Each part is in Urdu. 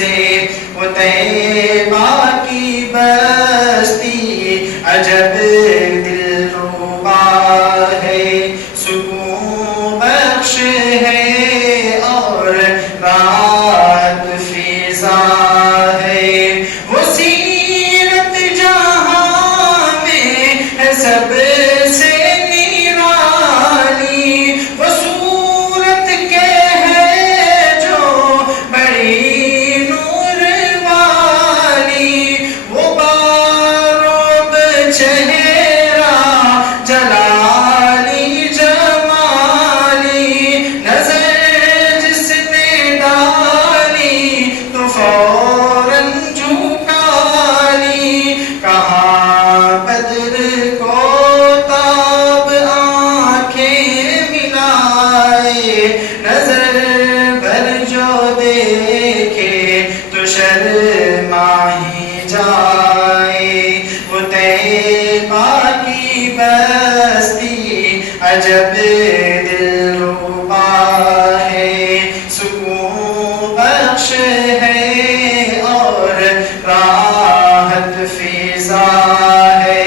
سے وہ طیبہ کی بستی عجب دلربا ہے سکون بخش ہے اور راحت فضا ہے وہ سیرت جہاں میں ہے سب سے نرالی وہ صورت کے ہے جو بڑی نور والی وہ باروب چہرہ جلالی جمالی نظر جس نے ڈالی تو فوراً جھکالی کہاں بدر کو تاب آنکھیں ملائے نظر بھر جو دیکھے تو شرما ہی جائے وہ طیبہ کی بستی عجب دلربا ہے سکون بخش ہے اور راحت فضا ہے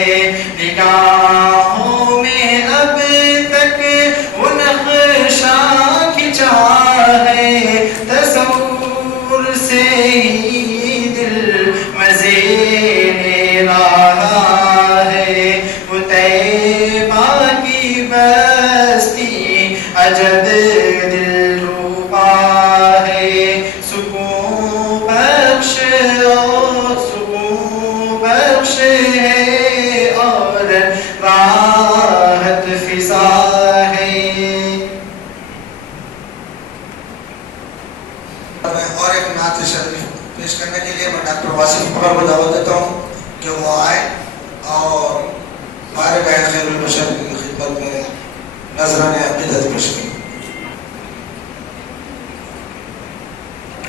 نگاہوں میں اب تک وہ نقشہ کھنچا ہے تصور سے ہی دل مزے لے رہا ہے وہ طیبہ کی بستی عجب دلربا ہے سکون بخش ہے اور راحت فضا ہے میں اور ایک نعت شریف پیش کرنے کے لیے میں ڈاکٹر واصف اقبال کو دعوت دیتا ہوں کہ وہ آئے اور ہمارے گائے خیر البشر کی خدمت میں نذرانِ عقیدت پیش کریں.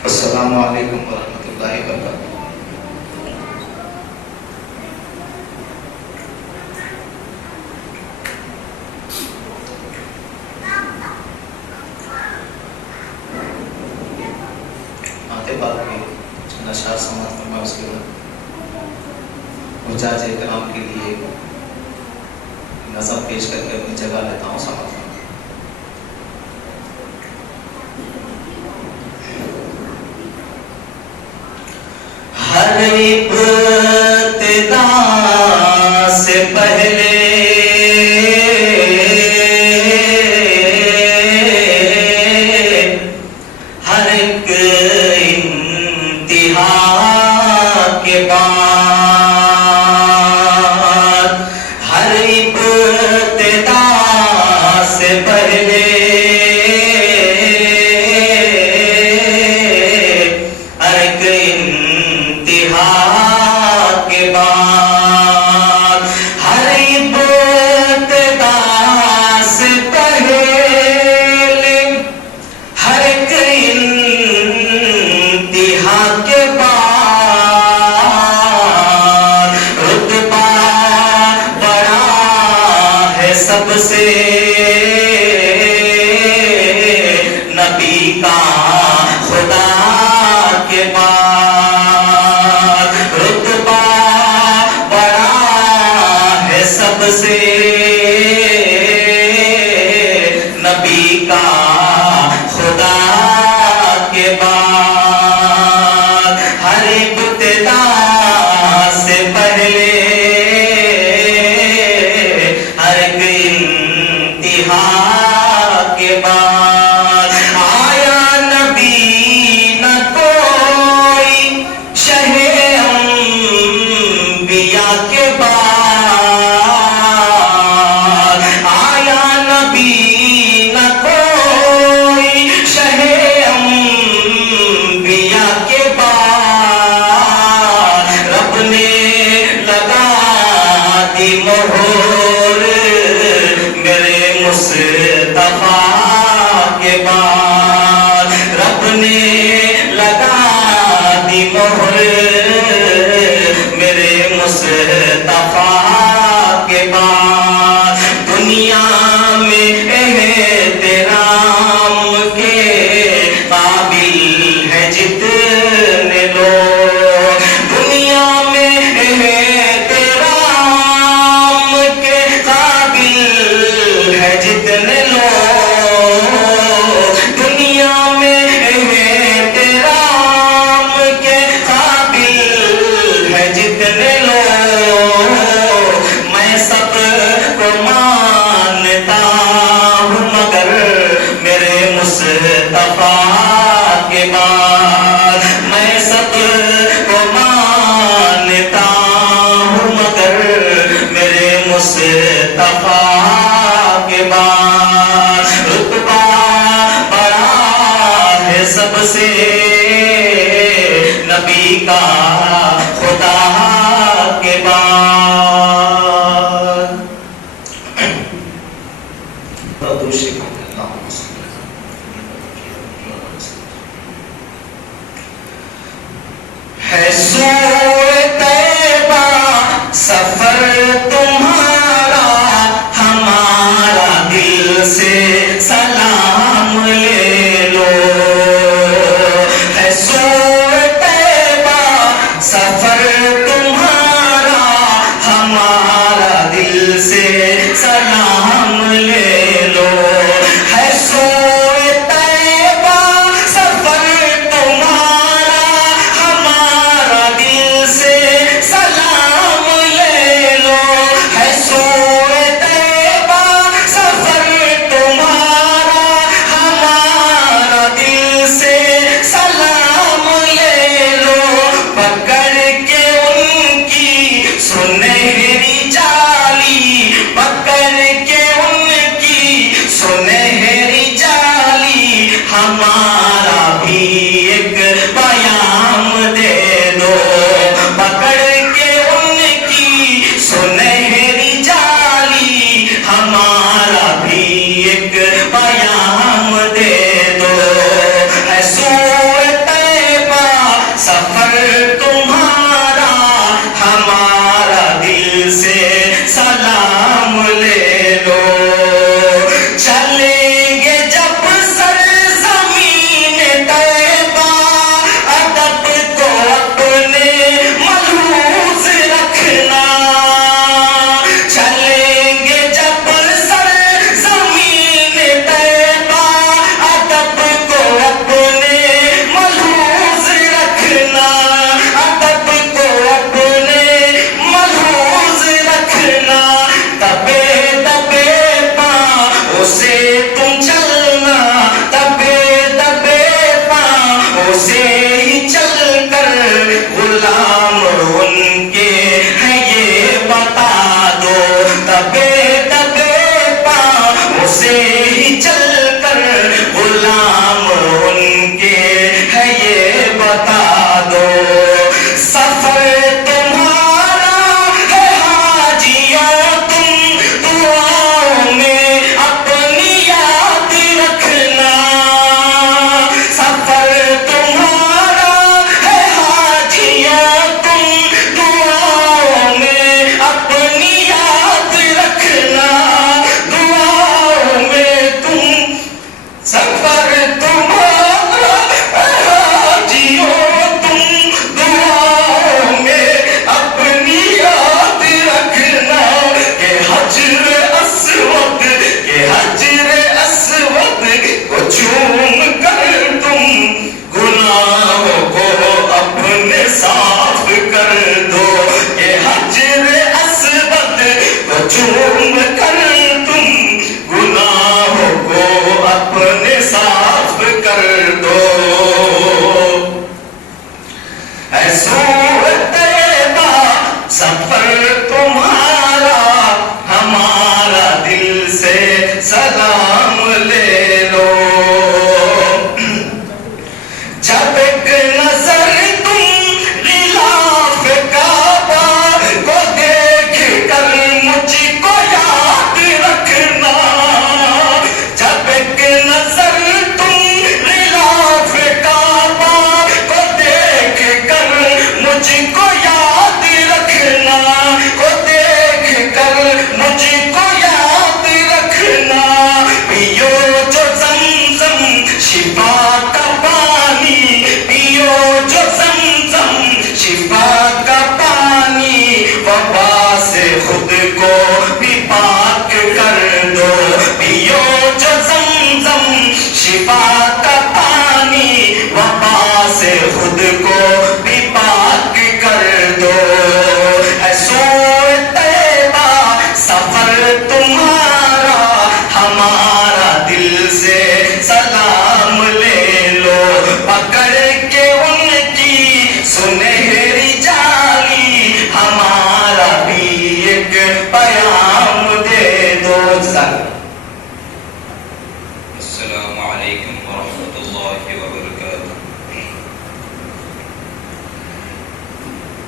السلام علیکم ورحمۃ اللہ وبرکاتہ. آتے بعد میں نشاط سماعت فرما اس کے بعد مجاز اکرام کے لیے نظم پیش کر کے اپنی جگہ لیتا ہوں سماعت فرما. ہر ابتدا سے پہلے ہر ایک انتہا کے بعد ہر ابتدا سے پہلے ہر ایک انتہا کے بعد ہر ابتدا سے پہلے ہر ایک انتہا کے بعد رتبہ بڑا ہے سب سے نبی کا خدا کے بعد رتبہ بڑا ہے سب سے نبی کا خدا کے بعد ہر ابتدا سے پہلے ہر ایک انتہا کے بعد آیا نبی نہ کوئی شہ انبیاء کے بعد آیا نبی نہ کوئی شہ انبیاء کے بعد رب نے لگا دی مہر میرے مصطفیٰ کے بعد رب نے لگا دی مہر میرے مصطفیٰ کے بعد دنیا میں احترام کے قابل ہے جتنے نبی کا خدا کے بعد ہے سوئے طیبہ سفر تمہارا ہمارا دل سے سلام لے لو ہے سوئے طیبہ سفر تمہارا ہمارا دل سے سلام لے لو ہے سوئے طیبہ سفر تمہارا ہمارا دل سے سلام لے لو ہے سوئے طیبہ سفر تمہارا ہمارا دل سے سلام لے لو پکڑ کے ان کی سنہری جالی پکڑ کے ان کی سنہری جالی ہمارا بھی ایک پیام دے دو پکڑ کے ان کی سنہری جالی ہمارا بھی ایک پیام دے دو ہے سوئے طیبہ سفر تمہارا ہمارا دل سے سلام لے لو چلیں گے جب سرزمین طیبہ ادب کو اپنے ملحوظ رکھنا چلیں گے جب سرزمین طیبہ ادب کو اپنے ملحوظ رکھنا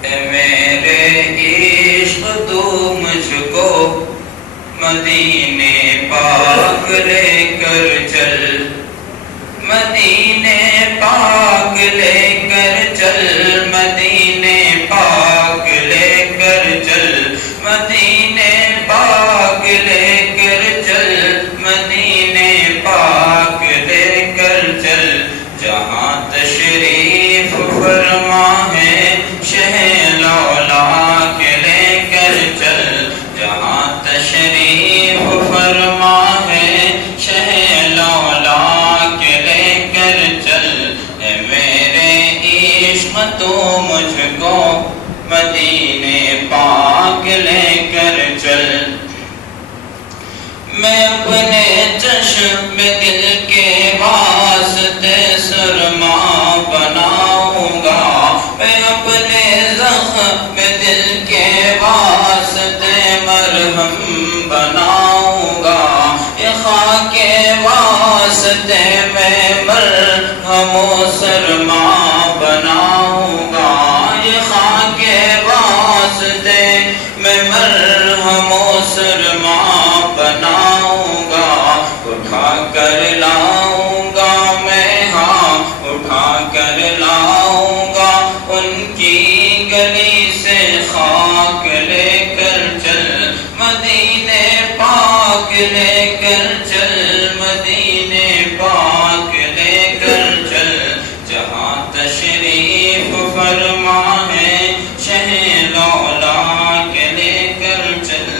اے میرے عشق تو مجھ کو مدینے پاک لے کر چل، مدینے پاک لے کر چل، مدینے پاک لے کر چل، مدینے پاک لے کر چل، مدینے پاک لے کر چل، جہاں تشریف فرما ہے شہ لولاک لے کر چل، جہاں تشریف فرما ہے شہ لولاک لے کر چل، اے میرے عشق تو مجھ کو مدینے پاک لے کر چل، میں اپنے چشم دل کے واسطے سرما بناؤں گا، میں اپنے زخم دل کے واسطے مرہم بناؤں گا، یہ خاک واسطے میں مرہم و سرما بناؤں گا، یہ خاک واسطے میں مرہم و سرما بناؤں گا، اٹھا کر لاؤں گا میں، ہاں اٹھا کر لاؤں گا ان کی گلی سے خاک لے کر چل، مدینے پاک لے کر چل، مدینے پاک لے کر چل، جہاں تشریف فرما ہے شہ لولاک لے کر چل،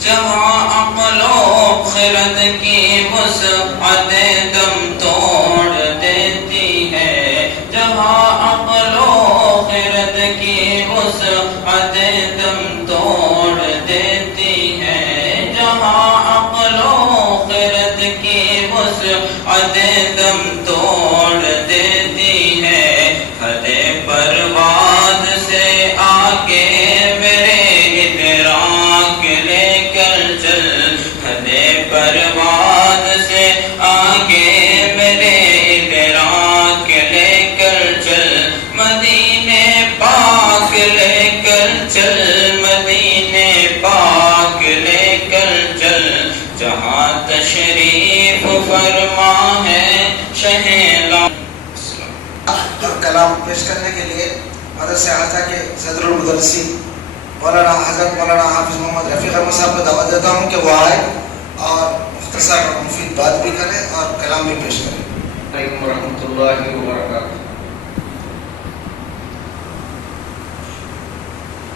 جہاں عقل و خرد کی وسعت دم توڑ دیتی ہے، جہاں عقل و خرد کی وسعت دم توڑ دیتی ہے، جہاں عقل و خرد کی وسعت دم توڑ دیتی ہے، حد پرواز سے آگے میرے ادراک لے کر چل، حد پرواز سے آگے میرے ادراک لے کر چل، مدینے پاک لے کر چل، مدینے پاک لے کر چل، جہاں تشریف فرما ہے شہ اور کلام پیش کرنے کے لیے مدرسہ اعلیٰ کے صدر المدرسین مولانا حضرت مولانا حافظ محمد رفیق احمد صاحب کو دعوت دیتا ہوں کہ وہ آئے اور مختصر اور مفید بات بھی کریں اور کلام بھی پیش کریں۔ علیکم ورحمۃ اللہ وبرکاتہ۔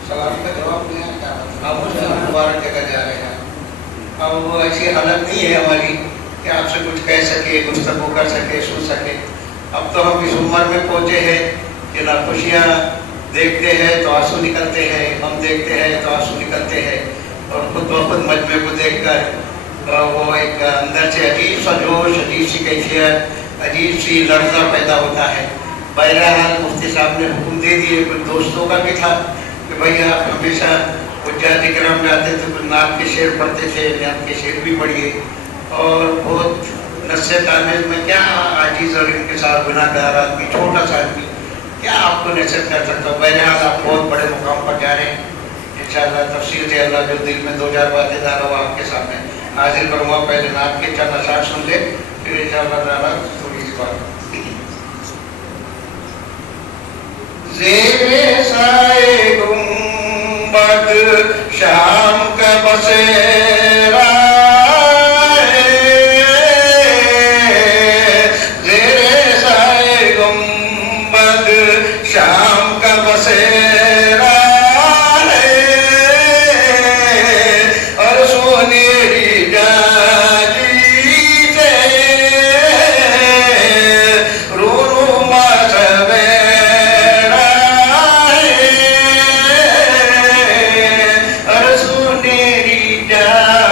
سلام کا جواب دیا آپ مبارک جگہ جا رہے ہیں، اب وہ ایسی حالت نہیں ہے ہماری کہ آپ سے کچھ کہہ سکے، گفتگو کر سکے، سن سکے۔ اب تو ہم اس عمر میں پہنچے ہیں کہ نہ خوشیاں دیکھتے ہیں تو آنسو نکلتے ہیں، ہم دیکھتے ہیں تو آنسو نکلتے ہیں، اور خود بخود مجمع کو دیکھ کر وہ ایک اندر سے عجیب سا جوش، عجیب سی کیفیت، عجیب سی لرزہ پیدا ہوتا ہے۔ بہرحال مفتی صاحب نے حکم دے دیے، کچھ دوستوں کا بھی تھا کہ بھائی آپ ہمیشہ حجات کرام میں آتے تو کچھ نعت کے شعر پڑھتے تھے، نعت کے شعر بھی پڑھیے، اور بہت نصیحت آمیز میں کیا عاجز اور انکسار گناہ گار آدمی، چھوٹا سا آدمی کیا آپ کو نصیحت کر سکتا ہوں۔ بہرحال آپ بہت بڑے مقام پر جا رہے ہیں، انشاءاللہ تفصیل سے اللہ جو دل میں دو چار باتیں ڈالا ہوا آپ کے سامنے حاضر کروں، پہلے نعت کے چند اشعار سن لے، پھر انشاءاللہ تعالیٰ تھوڑی سی بات۔ زیر سائے گنبد شام کا بسیرا ہے، زیر سائے گنبد شام کا بسیرا ہے، اور سونیری ڈالی سے رونما سویرا ہے، اور سونیری ڈالی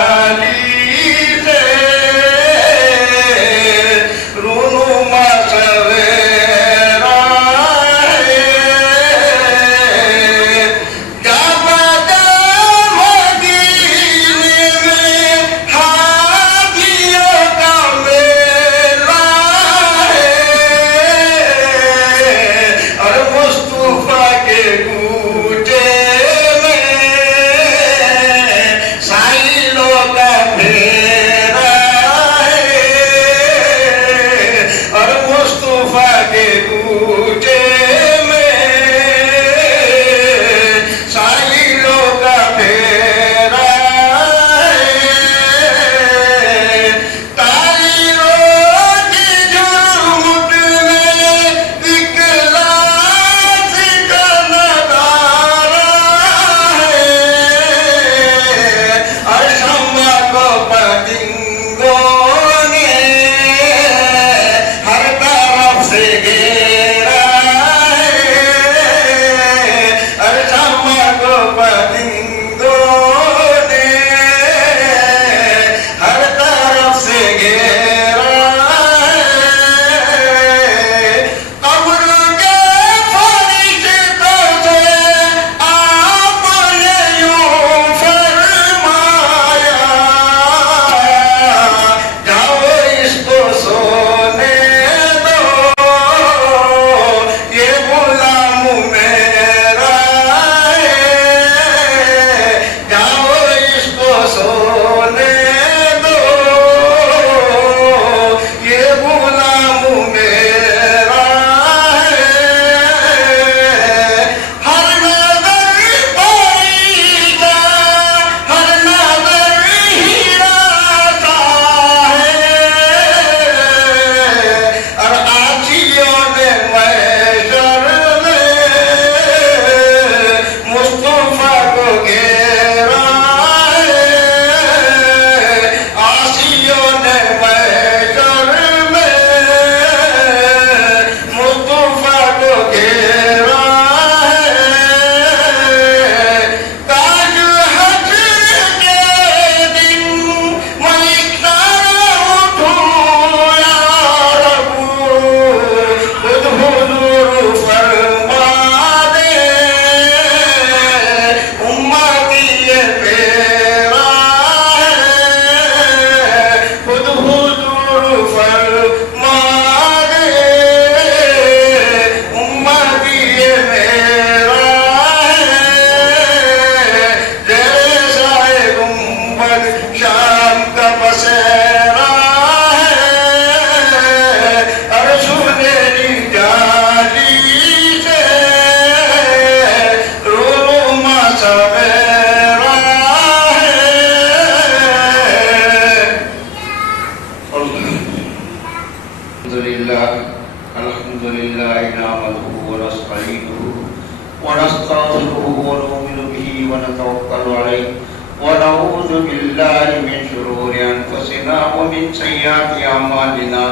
ونستغفره ونؤمن به ونتوكل عليه ونعوذ بالله من شرور أنفسنا ومن سيئات أعمالنا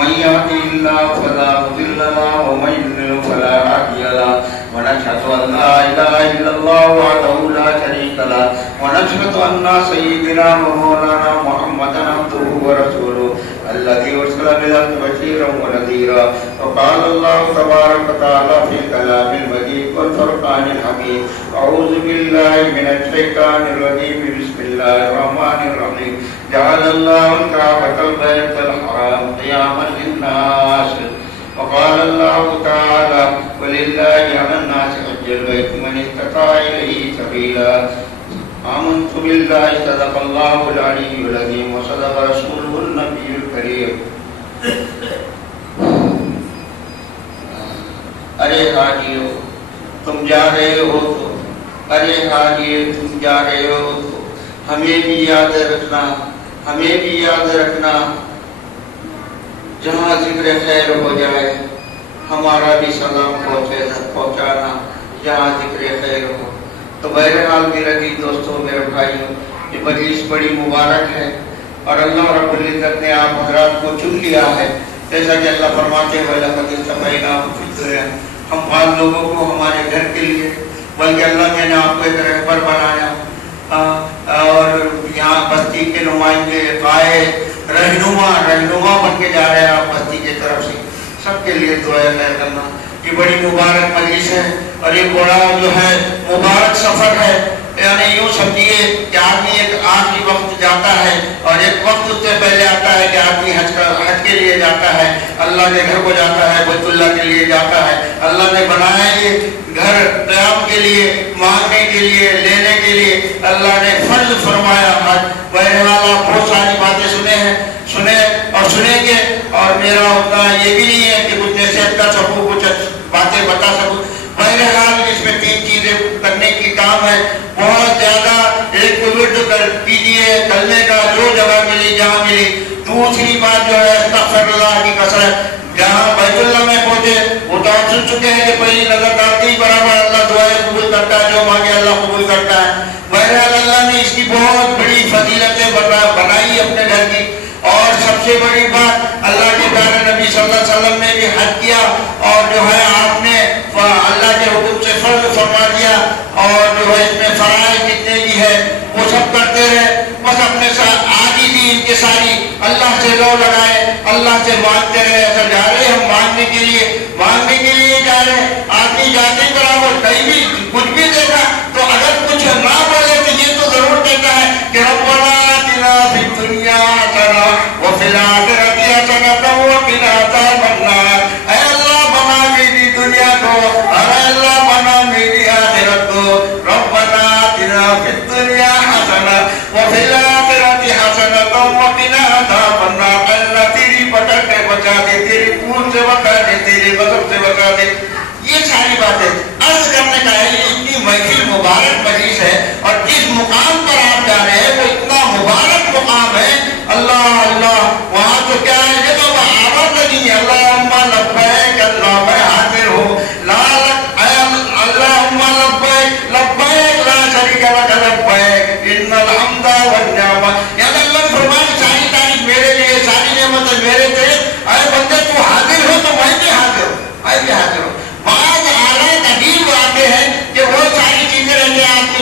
من يهده الله فلا مضل له ومن يضلل فلا هادي له ونشهد أن لا إله إلا الله وحده لا شريك له ونشهد أن سيدنا ومولانا محمدا عبده ورسوله الذي أرسل بالحق بشيرا ونذيرا وقال الله تبارك وتعالى في كلام المجيد والفرقان الحميد أعوذ بالله من الشيطان الرجيم بسم الله الرحمن الرحيم جعل الله الكعبة البيت الحرام قياما للناس وقال الله تعالى ولله على الناس حج البيت من استطاع إليه سبيلا آمنت بالله صدق الله العلي العظيم وصدق رسوله النبي الكريم ارے حاجیو تم جا رہے ہو تو ارے حاجیو تم جا رہے ہو تو ہمیں بھی یاد رکھنا جہاں ذکر خیر ہو جائے ہمارا بھی سلام پہنچانا جہاں ذکر خیر ہو. تو بہرحال میرے دوستوں میرے بھائیوں یہ مجلس بڑی مبارک ہے اور اللہ رب العزت نے آپ حضرات کو چن لیا ہے جیسا کہ اللہ فرماتے ہیں وَلَقَدِ اسْتَفَيْنَاكُمْ فِي الدُّنْيَا ہم بعض لوگوں کو ہمارے گھر کے لیے بلکہ اللہ نے آپ کو ایک رہبر بنایا اور یہاں بستی کے نمائندے قائد رہنما بن کے جا رہے ہیں آپ بستی کی طرف سے. سب کے لیے دعا خیر کرنا. یہ بڑی مبارک مجلس ہے اور یہ بڑا جو ہے مبارک سفر ہے. یعنی یوں سمجھیے کہ آدمی ایک آخری وقت جاتا ہے اور ایک وقت اس سے پہلے آتا ہے کہ آدمی حج کے لیے جاتا ہے, اللہ کے گھر کو جاتا ہے, بیت اللہ کے لیے جاتا ہے. اللہ نے بنایا یہ گھر قیام کے لیے, مانگنے کے لیے, لینے کے لیے اللہ نے فرض فرمایا حج. بہرحال آپ بہت ساری باتیں سنے اور سنیں گے اور میرا اتنا یہ بھی نہیں ہے کہ کچھ نصیحت کر سکوں, کچھ باتیں بتا سکوں. بہرحال اس میں 3 چیزیں کرنے کی کام ہے. بہت زیادہ ایک ورد کیجیے کلمے کا جو جگہ ملی جہاں ملی. دوسری بات جو ہے استغفر اللہ کی کثرت. جہاں بیت اللہ میں پہنچے وہ تو آپ سن چکے ہیں کہ پہلی نظر ڈالتے ہی برابر اللہ دعائیں قبول کرتا ہے, جو مانگے اللہ قبول کرتا ہے. بہرحال اللہ نے اس کی بہت بڑی فضیلتیں بنائی اپنے گھر کی. اور سب سے بڑی بات اللہ کے پیارے نبی صلی اللہ علیہ وسلم نے بھی حج کیا اور جو ہے آپ نے اللہ کے حکم سے فرض فرما دیا اور جو ہے اس میں فرائض جتنے بھی ہے وہ سب کرتے رہے. بس اپنے ساتھ آدھی بھی ان کے ساری اللہ سے لو لگائے, اللہ سے مانگتے رہے. ایسا جا رہے ہم مانگنے کے لیے جا رہے. آدمی جاتے برابر کہیں بھی کچھ بھی دیکھا تو اگر کچھ نہ بولے تو یہ تو ضرور کہتا ہے کہ ربنا آتنا فی الدنیا حسنہ وفی الآخرۃ حسنۃ وقنا عذاب النار. اے اللہ بنا میری دنیا کو, اے اللہ بنا میری آخرت کو. ربنا آتنا فی الدنیا حسنہ وفی الآخرۃ حسنۃ وقنا عذاب النار. اللہ تیری پکڑ سے بچا دے, تیری پھول سے بچا دے, تیرے غضب سے بچا دے. یہ ساری باتیں عرض کرنے کا ہے. یہ اتنی محفل مبارک مجلس ہے اور جس مقام پر آپ جا رہے ہیں وہ اتنا مبارک مقام ہے. اللہ اللہ وہاں تو کیا ہے, یہ تو آواز نہیں ہے. اللہم لبیک اللہ میں حاضر ہوں, اللہم لبیک لبیک لا شریک لک لبیک ان الحمد والنعمہ. یعنی اللہ فرمائے ساری تعریف میرے لیے, ساری نعمتیں میرے تھے. اے بندے تو حاضر ہو تو میں بھی حاضر ہوں. بعض اعلیٰ قدیم آتے ہیں کہ وہ ساری چیزیں رہتے ہیں آپ کی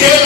6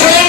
6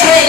6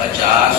50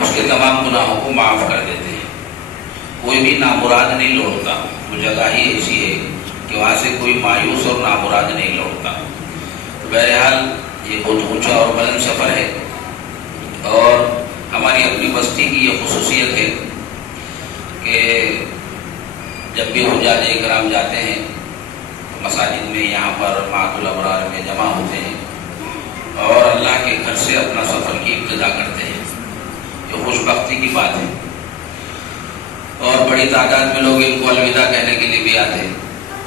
اس کے تمام گناہوں کو معاف کر دیتے ہیں. کوئی بھی نامراد نہیں لوٹتا. وہ جگہ ہی ایسی ہے کہ وہاں سے کوئی مایوس اور نامراد نہیں لوٹتا. تو بہرحال یہ بہت اونچا اور بلند سفر ہے، اور ہماری اپنی بستی کی یہ خصوصیت ہے کہ جب بھی حجاج کرام جاتے ہیں مساجد میں، یہاں پر معاد الابرار میں جمع ہوتے ہیں اور اللہ کے گھر سے اپنا سفر کی ابتدا کرتے ہیں. یہ خوش بختی کی بات ہے، اور بڑی تعداد میں لوگ ان کو الوداع کہنے کے لیے بھی آتے ہیں.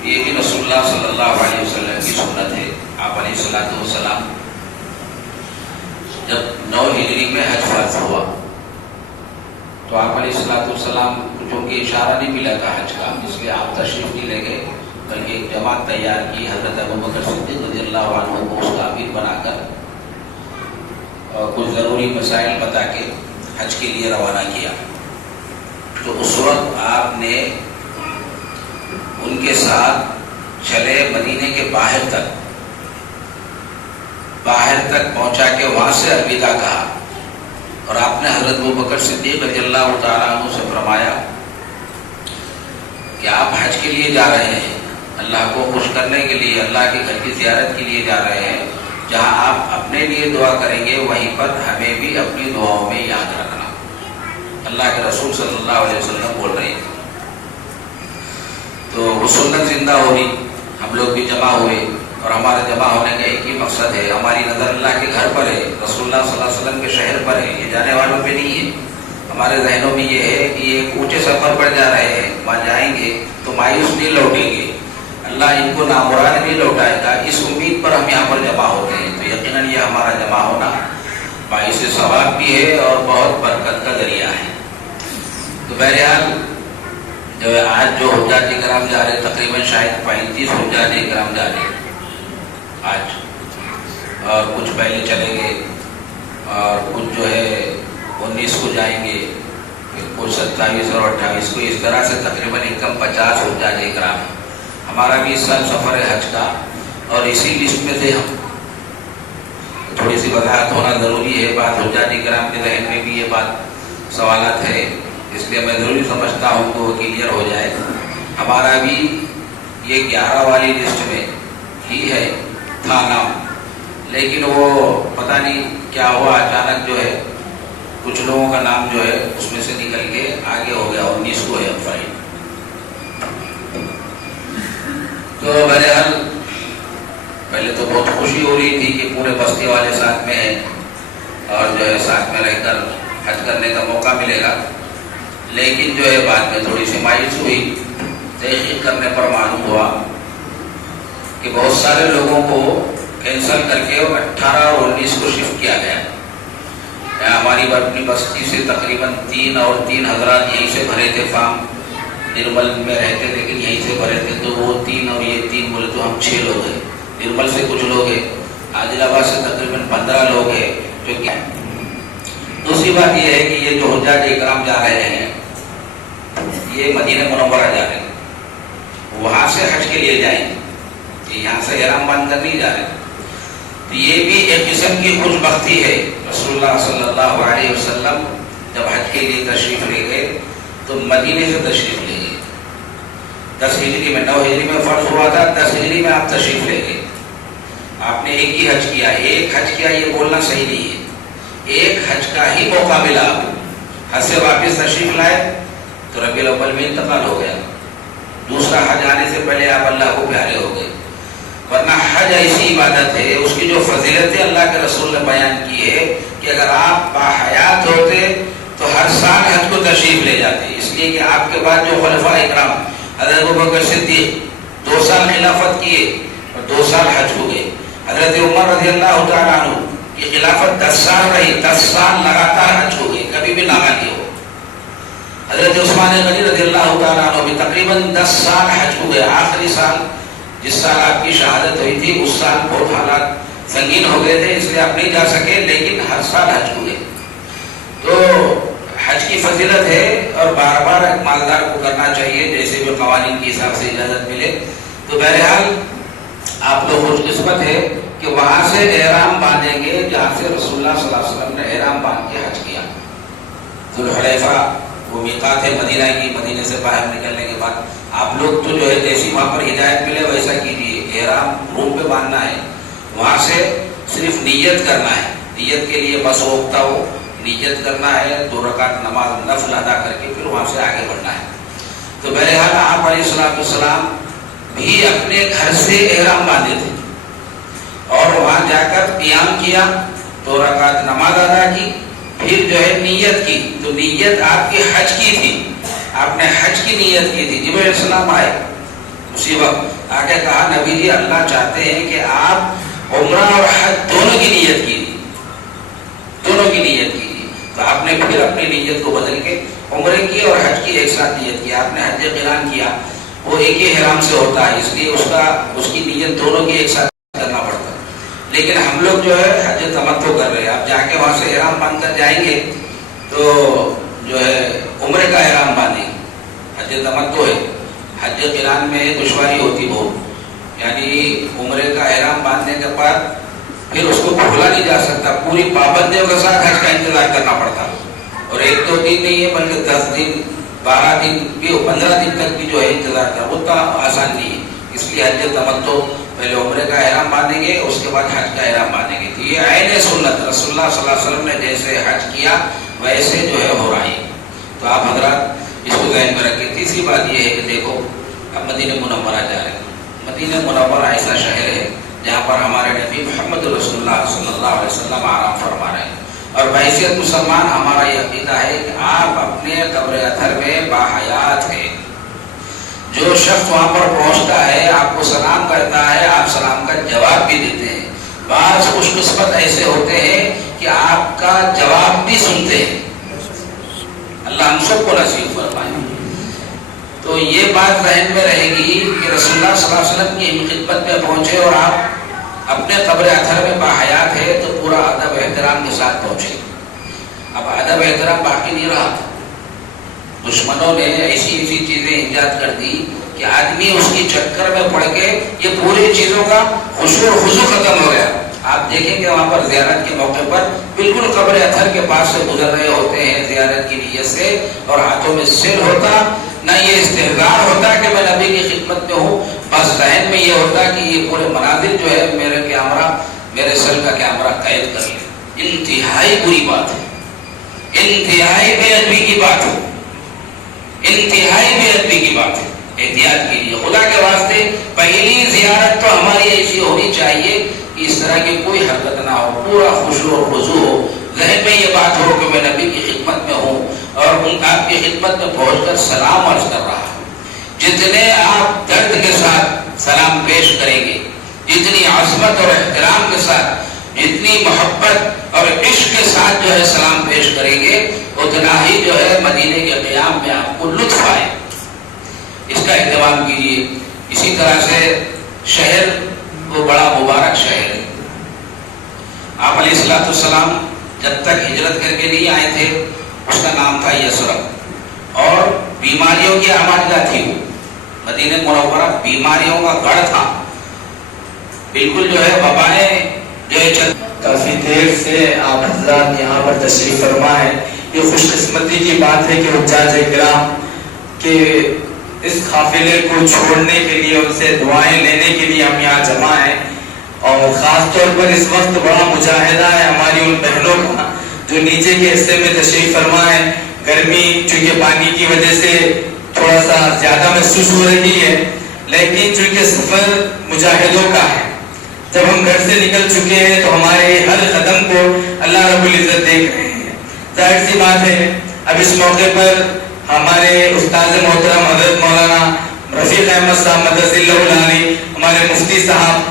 یہ بھی رسول اللہ صلی اللہ علیہ وسلم کی سنت ہے. آپ علیہ الصلوۃ والسلام جب 9 ہجری میں حج فرض ہوا تو آپ علیہ الصلوۃ والسلام کو چونکہ اشارہ نہیں ملا تھا حج کا، اس لیے آپ تشریف نہیں لے گئے، بلکہ ایک جماعت تیار کی. حضرت ابوبکر صدیق رضی اللہ عنہ کو اس کا امیر بنا کر اور کچھ ضروری مسائل بتا کے حج کے لیے روانہ کیا. تو اس وقت آپ نے ان کے ساتھ چلے مدینے کے باہر تک پہنچا کے وہاں سے الوداع کہا، اور آپ نے حضرت ابوبکر صدیق رضی اللہ تعالیٰ عنہ سے فرمایا کہ آپ حج کے لیے جا رہے ہیں، اللہ کو خوش کرنے کے لیے، اللہ کے گھر کی زیارت کے لیے جا رہے ہیں. جہاں آپ اپنے لیے دعا کریں گے وہیں پر ہمیں بھی اپنی دعاؤں میں یاد رکھنا. اللہ کے رسول صلی اللہ علیہ وسلم بول رہے ہیں. تو وہ سنت زندہ ہو رہی. ہم لوگ بھی جمع ہوئے، اور ہمارا جمع ہونے کا ایک ہی مقصد ہے، ہماری نظر اللہ کے گھر پر ہے، رسول اللہ صلی اللہ علیہ وسلم کے شہر پر ہے. یہ جانے والوں پہ نہیں ہے. ہمارے ذہنوں میں یہ ہے کہ یہ اونچے سفر پر جا رہے ہیں، وہاں جائیں گے تو مایوس نہیں لوٹیں گے، اللہ ان کو نامراد نہیں لوٹائے گا. اس امید پر ہم یہاں پر جمع ہوتے ہیں. تو یقیناً یہ ہمارا جمع ہونا باعث ثواب بھی ہے اور بہت برکت کا ذریعہ ہے. تو بہرحال جو آج جو حجاج کرام جا رہے، تقریباً شاید 35 حجاج کرام جا رہے آج، اور کچھ پہلے چلے گئے، اور کچھ جو ہے 19 کو جائیں گے، کچھ 27 اور 28 کو. اس طرح سے تقریباً کم 50 حجاج کرام. ہمارا بھی اس سال سفر ہے حج کا، اور اسی لسٹ میں تھے ہم. تھوڑی سی وضاحت ہونا ضروری ہے. بعض حجاج کرام کے ذہن میں بھی یہ بات سوالات ہے، اس لیے میں ضروری سمجھتا ہوں کہ وہ کلیئر ہو جائے. ہمارا بھی یہ 11 والی لسٹ میں ہی ہے تھا نام، لیکن وہ پتہ نہیں کیا ہوا، اچانک جو ہے کچھ لوگوں کا نام جو ہے اس میں سے نکل کے آگے ہو گیا. 19 کو ہے فائل. تو بہرحال پہلے تو بہت خوشی ہو رہی تھی کہ پورے بستی والے ساتھ میں ہیں، اور جو ہے ساتھ میں رہ کر حج کرنے کا موقع ملے گا. لیکن جو ہے بعد میں تھوڑی سی مایوسی ہوئی. تحقیق کرنے پر معلوم ہوا کہ بہت سارے لوگوں کو کینسل کر کے 18 اور 19 کو شفٹ کیا گیا. ہماری اپنی بستی سے تقریباً 3 اور 3 حضرات یہیں سے بھرے تھے. فارم نرمل میں رہتے لیکن یہیں سے بھرے تھے. تو وہ 3 اور یہ 3 بولے تو ہم 6 لوگ ہیں. نرمل سے کچھ لوگ ہیں، عادل آباد سے تقریباً 15 لوگ ہیں. جو کہ دوسری بات یہ ہے کہ یہ جو حجاج کرام جا رہے ہیں یہ مدینہ منورہ جا رہے ہیں، وہاں سے حج کے لیے جائیں گے. یہاں سے احرام باندھ کر نہیں جا رہے. تو یہ بھی ایک قسم کی خوش بختی ہے. رسول اللہ صلی اللہ علیہ وسلم جب حج کے لیے تشریف لے گئے تو مدینے سے تشریف لے گئے. 10 ہجری میں، 9 ہجری میں فرض ہوا تھا، 10 ہجری میں آپ تشریف لے گئے. آپ نے ایک ہی حج کیا. ایک حج کیا یہ بولنا صحیح نہیں ہے. ایک حج کا ہی موقع ملا. حج سے واپس تشریف لائے تو ربیع الاول میں انتقال ہو گیا. دوسرا حج آنے سے پہلے آپ اللہ کو پیارے ہو گئے. ورنہ حج ایسی عبادت ہے، اس کی جو فضیلتیں اللہ کے رسول نے بیان کی ہے کہ اگر آپ باحیات ہوتے تو ہر سال حج کو تشریف لے جاتے. اس لیے کہ آپ کے بعد جو خلفاء اکرام حضرت ابوبکر صدیق 2 سال خلافت کیے اور 2 سال حج ہو گئے. حضرت عمر رضی اللہ تعالیٰ عنہ کی خلافت 10 سال رہی، 10 سال لگاتار حج ہو گئے، کبھی بھی ناغا نہیں ہو. حضرت عثمان غنی رضی اللہ تعالیٰ عنہ بھی تقریباً 10 سال حج ہو گئے. آخری سال جس سال آپ کی شہادت ہوئی تھی اس سال بہت حالات سنگین ہو گئے تھے، اس لیے آپ نہیں جا سکے، لیکن ہر سال حج ہوئے. تو حج کی فضیلت ہے اور بار بار مالدار کو کرنا چاہیے جیسے بھی قوانین کے حساب سے اجازت ملے. تو بہرحال آپ لوگ خوش قسمت ہے کہ وہاں سے احرام باندھیں گے جہاں سے رسول اللہ صلی اللہ علیہ وسلم نے احرام باندھ کے حج کیا. ذوالحلیفہ وہ میقات ہے مدینہ کی، مدینے سے باہر نکلنے کے بعد آپ لوگ تو جو ہے جیسی وہاں پر ہدایت ملے ویسا کیجیے، احرام روم پہ باندھنا ہے، وہاں سے صرف نیت کرنا ہے، نیت کے لیے بس وقتا ہو، نیت کرنا ہے، 2 رکعت نماز نفل ادا کر کے پھر وہاں سے آگے بڑھنا ہے۔ تو بہرحال آپ علیہ السلام بھی اپنے گھر سے احرام باندھے تھے اور وہاں جا کر قیام کیا، 2 رکعت نماز ادا کی، پھر جو ہے نیت کی۔ تو نیت آپ کی حج کی تھی، آپ نے حج کی نیت کی تھی۔ جبرائیل علیہ السلام آئے اسی وقت، آ کے کہا نبی جی اللہ چاہتے ہیں کہ آپ عمرہ اور حج دونوں کی نیت کیجیے، دونوں کی نیت کیجیے۔ تو آپ نے پھر اپنی نیت کو بدل کے عمرے کی اور حج کی ایک ساتھ نیت کیا۔ آپ نے حج قران کیا، وہ ایک ہی احرام سے ہوتا ہے، اس لیے اس کی نیت دونوں کی ایک ساتھ کرنا پڑتا ہے۔ لیکن ہم لوگ جو ہے حج تمتع کر رہے ہیں، آپ جا کے وہاں سے احرام باندھ کر جائیں گے تو جو ہے عمرے کا احرام باندھیں گے، حج تمتع ہے۔ حج قران میں دشواری ہوتی بہت، یعنی عمرے کا احرام باندھنے کے بعد پھر اس کو کھولا نہیں جا سکتا، پوری پابندیوں کے ساتھ حج کا انتظار کرنا پڑتا، اور 1-2 دن نہیں ہے بلکہ 10 دن 12 دن بھی 15 دن تک بھی جو ہے انتظار کرنا اتنا آسان نہیں ہے۔ اس لیے حج تمتع پہلے عمرے کا احرام باندھیں گے، اس کے بعد حج کا احرام باندھیں گے۔ تو یہ عین سنت رسول اللہ صلی اللہ علیہ وسلم نے جیسے حج کیا ویسے جو ہے ہو رہا ہے۔ تو آپ حضرات اس کو ذہن میں رکھیں۔ تیسری بات یہ ہے کہ دیکھو اب مدینہ منورہ جا رہے ہیں۔ مدینہ منورہ ایسا شہر ہے جہاں پر ہمارے نبی محمد رسول اللہ صلی اللہ علیہ وسلم آرام فرما رہے ہیں، اور بحیثیت مسلمان ہمارا یہ عقیدہ ہے کہ آپ اپنے قبر اطہر میں باحیات ہیں۔ جو شخص وہاں پر پہنچتا ہے آپ کو سلام کرتا ہے، آپ سلام کا جواب بھی دیتے ہیں۔ بعض خوش قسمت ایسے ہوتے ہیں کہ آپ کا جواب بھی سنتے ہیں، اللہ ہم سب کو نصیب فرمائے۔ تو یہ بات ذہن میں رہے گی کہ رسول اللہ صلی اللہ علیہ وسلم کی خدمت میں پہنچے اور آپ اپنے قبر اطہر میں باحیات ہے تو پورا ادب احترام کے ساتھ پہنچے۔ اب ادب احترام باقی نہیں رہا، دشمنوں نے ایسی چیزیں ایجاد کر دی کہ آدمی اس کی چکر میں پڑ کے یہ پوری چیزوں کا خشوع و خضوع ختم ہو گیا۔ آپ دیکھیں گے وہاں پر زیارت کے موقع پر بالکل قبر اطہر کے پاس سے گزر رہے ہوتے ہیں زیارت کی نیت سے، اور ہاتھوں میں سر ہوتا، نہ یہ استحضار ہوتا کہ میں نبی کی خدمت میں ہوں، بس ذہن میں یہ ہوتا کہ یہ پورے مناظر جو ہے میرے سر کا کیمرہ قید کر لے۔ انتہائی بری بات ہے، انتہائی بے ادبی کی بات ہے، انتہائی بے ادبی کی بات ہے۔ احتیاط کیجیے خدا کے واسطے، پہلی زیارت تو ہماری ایسی ہونی چاہیے کہ اس طرح کی کوئی حرکت نہ ہو، پورا خشوع و خضوع ہو، ذہن میں یہ بات ہو کہ میں نبی کی خدمت میں ہوں اور آپ کی خدمت میں پہنچ کر سلام عرض کر رہا ہوں۔ جتنے آپ درد کے ساتھ سلام پیش کریں گے، جتنی عظمت اور احترام کے ساتھ، جتنی محبت اور عشق کے ساتھ جو ہے سلام پیش کریں گے، اتنا ہی جو ہے مدینے کے قیام میں آپ کو لطف آئے۔ اس کا اہتمام کیجیے۔ اسی طرح سے شہر وہ بڑا مبارک شہر ہے۔ آپ علیہ السلام جب تک ہجرت کر کے نہیں آئے تھے اس کا نام تھا یثرب، اور بیماریوں کی آمادگاہ تھی وہ۔ مدینہ منورہ بیماریوں کا گڑھ تھا، بالکل جو ہے وبائیں جو ہے کافی دیر سے آپ حضرات یہاں پر تشریف فرما ہے۔ یہ خوش قسمتی کی بات ہے کہ حجاج کرام کے اس قافلے کو چھوڑنے کے لیے، ان سے دعائیں لینے کے لیے ہم یہاں جمع ہیں، اور خاص طور پر اس وقت بڑا مجاہدہ ہے ہماری ان بہنوں کا جو نیچے کے حصے میں تشریف فرما ہے۔ گرمی چونکہ پانی کی وجہ سے تھوڑا سا زیادہ محسوس ہو رہی ہے، لیکن چونکہ سفر مجاہدوں کا ہے، جب ہم گھر سے نکل چکے ہیں تو ہمارے ہر قدم کو اللہ رب العزت دیکھ رہے ہیں۔ ظاہر سی بات ہے اب اس موقع پر ہمارے استاد محترم حضرت مولانا رفیق احمد صاحب مدثر اللہ العالی، ہمارے مفتی صاحب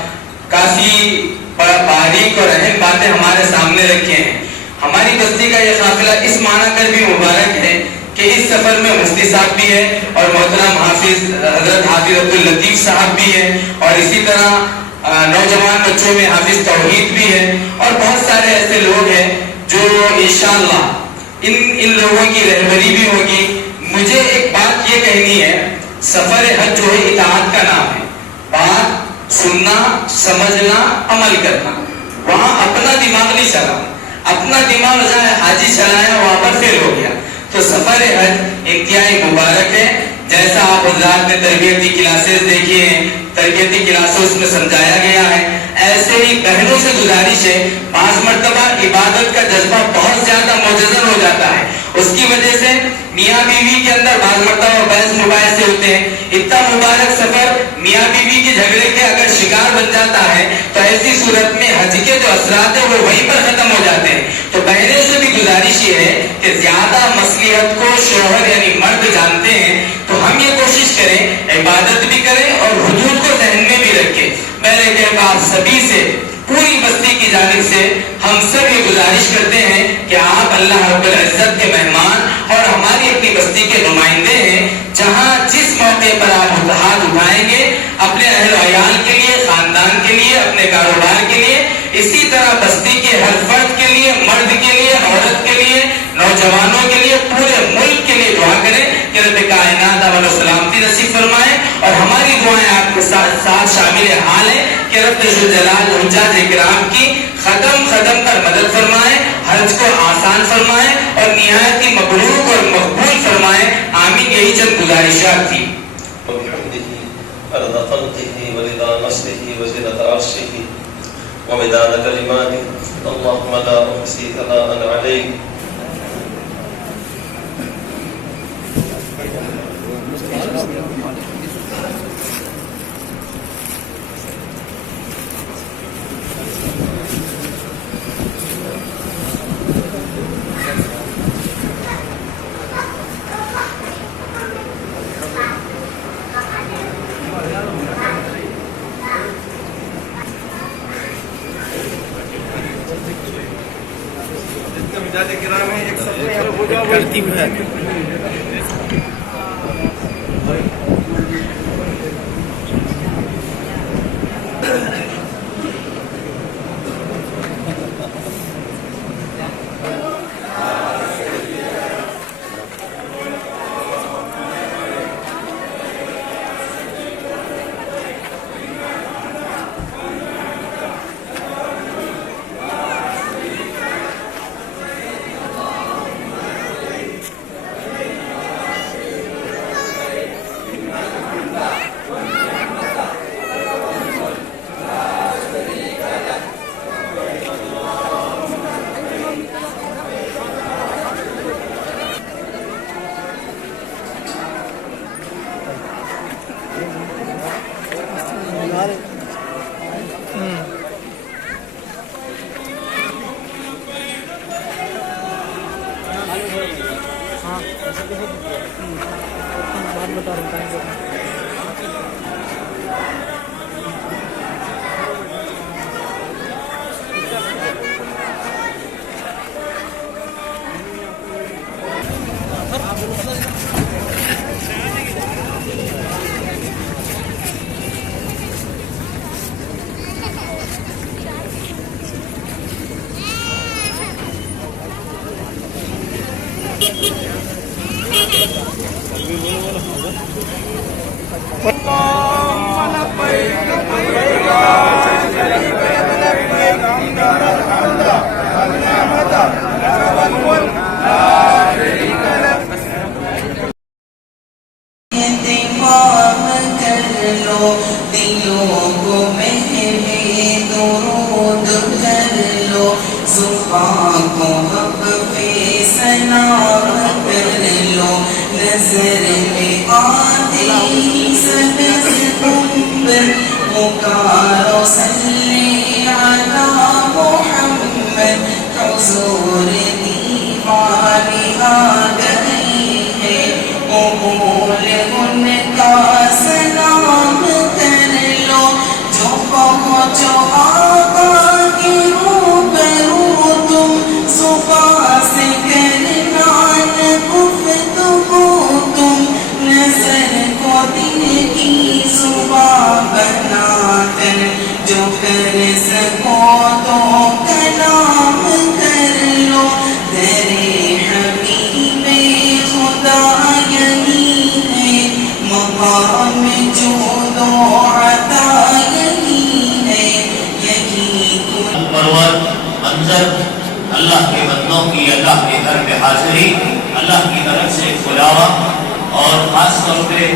کافی بڑا باریک اور اہم باتیں ہمارے سامنے رکھے ہیں۔ ہماری بستی کا یہ قافلہ اس معنی کر بھی مبارک ہے کہ اس سفر میں مفتی صاحب بھی ہے اور محترم حافظ حضرت حافظ عبداللطیف صاحب بھی ہے، اور اسی طرح نوجوان بچوں میں حافظ توحید بھی ہے، اور بہت سارے ایسے لوگ ہیں جو انشاءاللہ ان لوگوں کی رہبری بھی ہوگی۔ مجھے ایک بات یہ کہنی ہے، سفر حج جو ہے اطاعت کا نام ہے، بات سننا، سمجھنا، عمل کرنا، وہاں اپنا دماغ نہیں چلانا۔ اپنا دماغ جہاں حاجی چلایا وہاں پر فیل ہو گیا، تو سفر حج انتہائی مبارک ہے. جیسا آپ حضرات نے تربیتی کلاسز دیکھی ہیں, تربیتی کلاسز میں سمجھایا گیا ہے, ایسے ہی بہنوں سے گزارش ہے, بعض مرتبہ عبادت کا جذبہ بہت زیادہ معجزن ہو جاتا ہے, اس کی وجہ سے میاں بیوی کے اندر بعض مرتبہ بحث مباحثے ہوتے ہیں. اتنا مبارک سفر میاں بیوی کے جھگڑے کے اگر شکار بن جاتا ہے تو ایسی صورت میں حج کے جو اثرات ہیں وہ وہیں پر ختم ہو جاتے ہیں. تو بہنوں سے بھی گزارش یہ ہے کہ زیادہ مصلحت کو شوہر یعنی مرد جانتے ہیں, تو ہم یہ کوشش کریں عبادت بھی کریں اور حدود کو ذہن میں بھی رکھیں. میرے کہے آپ سبھی سے پوری بستی کی جانب سے ہم سب یہ گزارش کرتے ہیں کہ آپ اللہ رب العزت کے مہمان اور ہماری اپنی بستی کے نمائندے ہیں. جہاں جس موقع پر آپ ہاتھ اٹھائیں گے اپنے اہل و عیال کے لیے, خاندان کے لیے, اپنے کاروبار کے لیے, اسی طرح بستی کے ہر فرد کے لیے, مرد کے لیے, عورت کے لیے, نوجوانوں کے لیے, پورے ملک کے لیے دعا کریں کہ رب کائنات امن و سلامتی نصیب فرمائے. اور ہماری دعائیں آپ کے ساتھ شامل حال ہیں کہ رب جلال حجاج کرام کی قدم قدم پر مدد فرمائے, حج کو آسان فرمائے اور نہایت ہی مبروک اور مقبول فرمائے. آمین. یہی چند گزارشات تھی. عدد خلقه ورضا نفسه وزنة عرشه ومداد كلماته اللهم لا أحصي ثناء عليك. جو کر سکو تو کلام کر لو. اور خاص طور پہ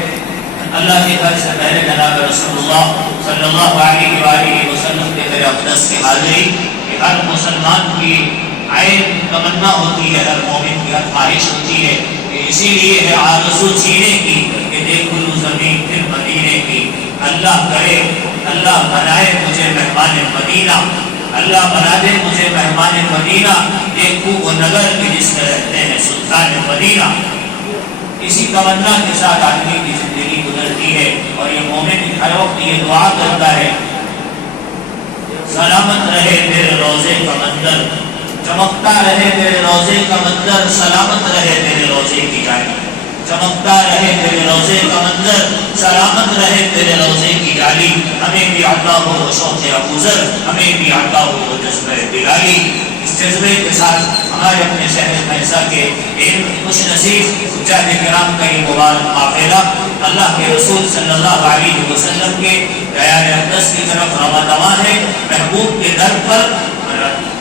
اللہ کے گھر سے پہلے جناب رسول اللہ صلی اللہ علیہ وآلہ وسلم کے گھر اقدس کی حاضری کہ ہر مسلمان کی عین تمنا ہوتی ہے، ہر مومن کی ہر خواہش ہوتی ہے کہ اسی لیے ہے آرزو سینے کی کہ دیکھ لوں زمین پھر مدینے کی، اللہ کرے اللہ بنائے مجھے مہمان مدینہ، اللہ بنا دے مجھے مہمان مدینہ، دیکھوں وہ نگر کے جس میں رہتے ہیں سلطان مدینہ۔ اسی تمنا کے ساتھ آدمی کی زندگی گزرتی ہے اور یہ مومن ہر وقت یہ دعا کرتا ہے سلامت رہے تیرے روزے کا منظر، چمکتا رہے تیرے روزے کا منظر، سلامت رہے تیرے روزے کی جالی، چمکتا رہے تیرے روزے کا منظر، سلامت رہے تیرے روزے کی جالی، ہمیں بھی عطا ہو وہ شوق افضل، ہمیں بھی عطا ہو وہ جذبہ بلالی۔ اس جذبے کے ساتھ ہمارے اپنے شہر بھینسہ کے ایک خوش نصیب حجاج کرام کا یہ مبارک قافلہ اللہ کے رسول صلی اللہ علیہ وسلم کے دیار اقدس کی طرف رواں ہے، محبوب کے در پر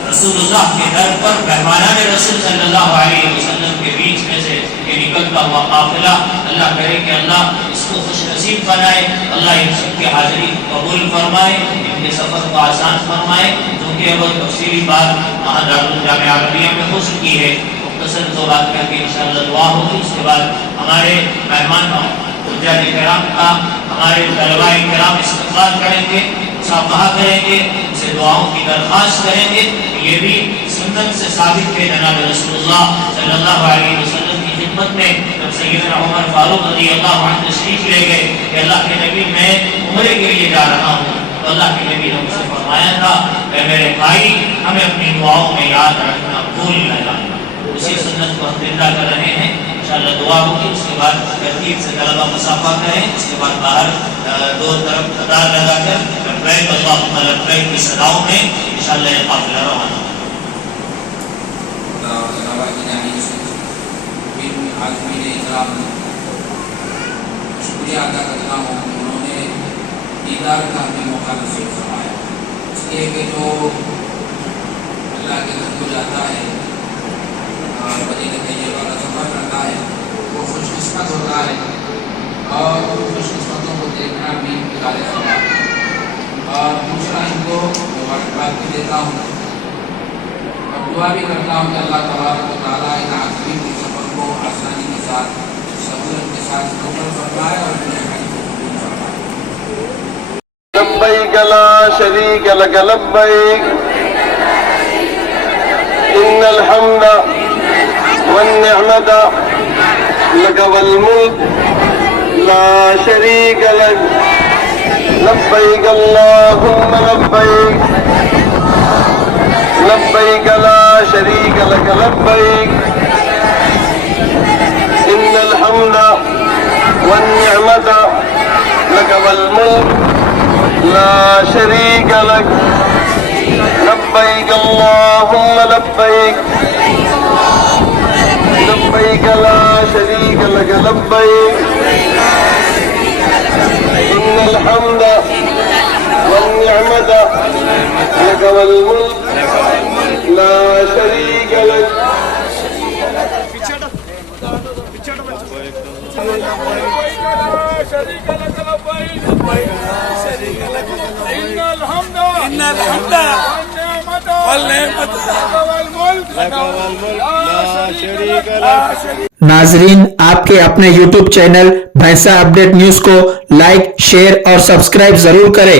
رسول اللہ کے در پر مہمانان رسول صلی اللہ علیہ وسلم کے بیچ میں سے یہ نکلتا ہوا قافلہ، اللہ کرے کہ اللہ اس کو خوش نصیب بنائے، اللہ ان سب کی حاضری قبول فرمائے، ان کے سفر کو آسان فرمائے، کیونکہ اب تفصیلی بات وہاں دارالجامعہ عربیہ میں ہو چکی ہے، مختصر تو بات کر کے انشاءاللہ دعا ہوگی، اس کے بعد ہمارے مہمان حجاج کرام کا ہمارے طلباء کرام استقبال کریں گے، مصافحہ کریں گے، اسے دعاؤں کی درخواست کریں گے۔ یہ بھی سنت سے ثابت ہے جناب رسول اللہ صلی اللہ علیہ وسلم کی خدمت میں جب سیدنا عمر فاروق رضی اللہ عنہ تشریف لے گئے کہ اللہ کے نبی میں عمرے کے لیے جا رہا ہوں، تو اللہ کے نبی نے مجھ سے فرمایا تھا کہ میرے بھائی ہمیں اپنی دعاؤں میں یاد رکھنا، بھول نہ جانا۔ اسی سنت کو ہم زندہ کر رہے ہیں، انشاءاللہ دعا ہوگی، اس کے بعد ترتیب سے طلبہ مصافحہ کریں، اس کے بعد باہر دو طرف قطار لگا کر لبیک اللہم لبیک کی صداؤں میں انشاءاللہ یہ قافلہ روانہ ہوگا۔ عالمین اکرام شکریہ ادا کرتا ہوں، انہوں نے دیدار کا ہمیں موقع نصیب فرمایا، اس لیے کہ جو اللہ کے گھر کو جاتا ہے مدینہ طیبہ کا سفر کرتا ہے وہ خوش قسمت ہوتا ہے، اور خوش قسمتوں کو دیکھنا بھی غالب ہوتا ہے۔ اور دوسرا ان کو مبارکباد بھی دیتا ہوں اور دعا بھی کرتا ہوں کہ اللہ تبارک و تعالیٰ ان عظیم کے سفر کو آسانی کے ساتھ سہولت کے ساتھ مکمل فرمائے اور اپنے حج کو قبول فرمائے۔ لبیک لا شریک لک لبیک ان الحمد والنعمت لک والملک لا شریک لک لبیک اللہم لبیک لبیک لا شریک لک لبیک ان الحمد والنعمت لک والملک لا شریک لک لبیک اللہم لبیک لبیک لا شریک لک لبیک ان الحمد والنعمت لک والملک لا شریک لک۔ ناظرین، آپ کے اپنے YouTube channel Bhainsa update news کو لائک، شیئر اور سبسکرائب ضرور کریں۔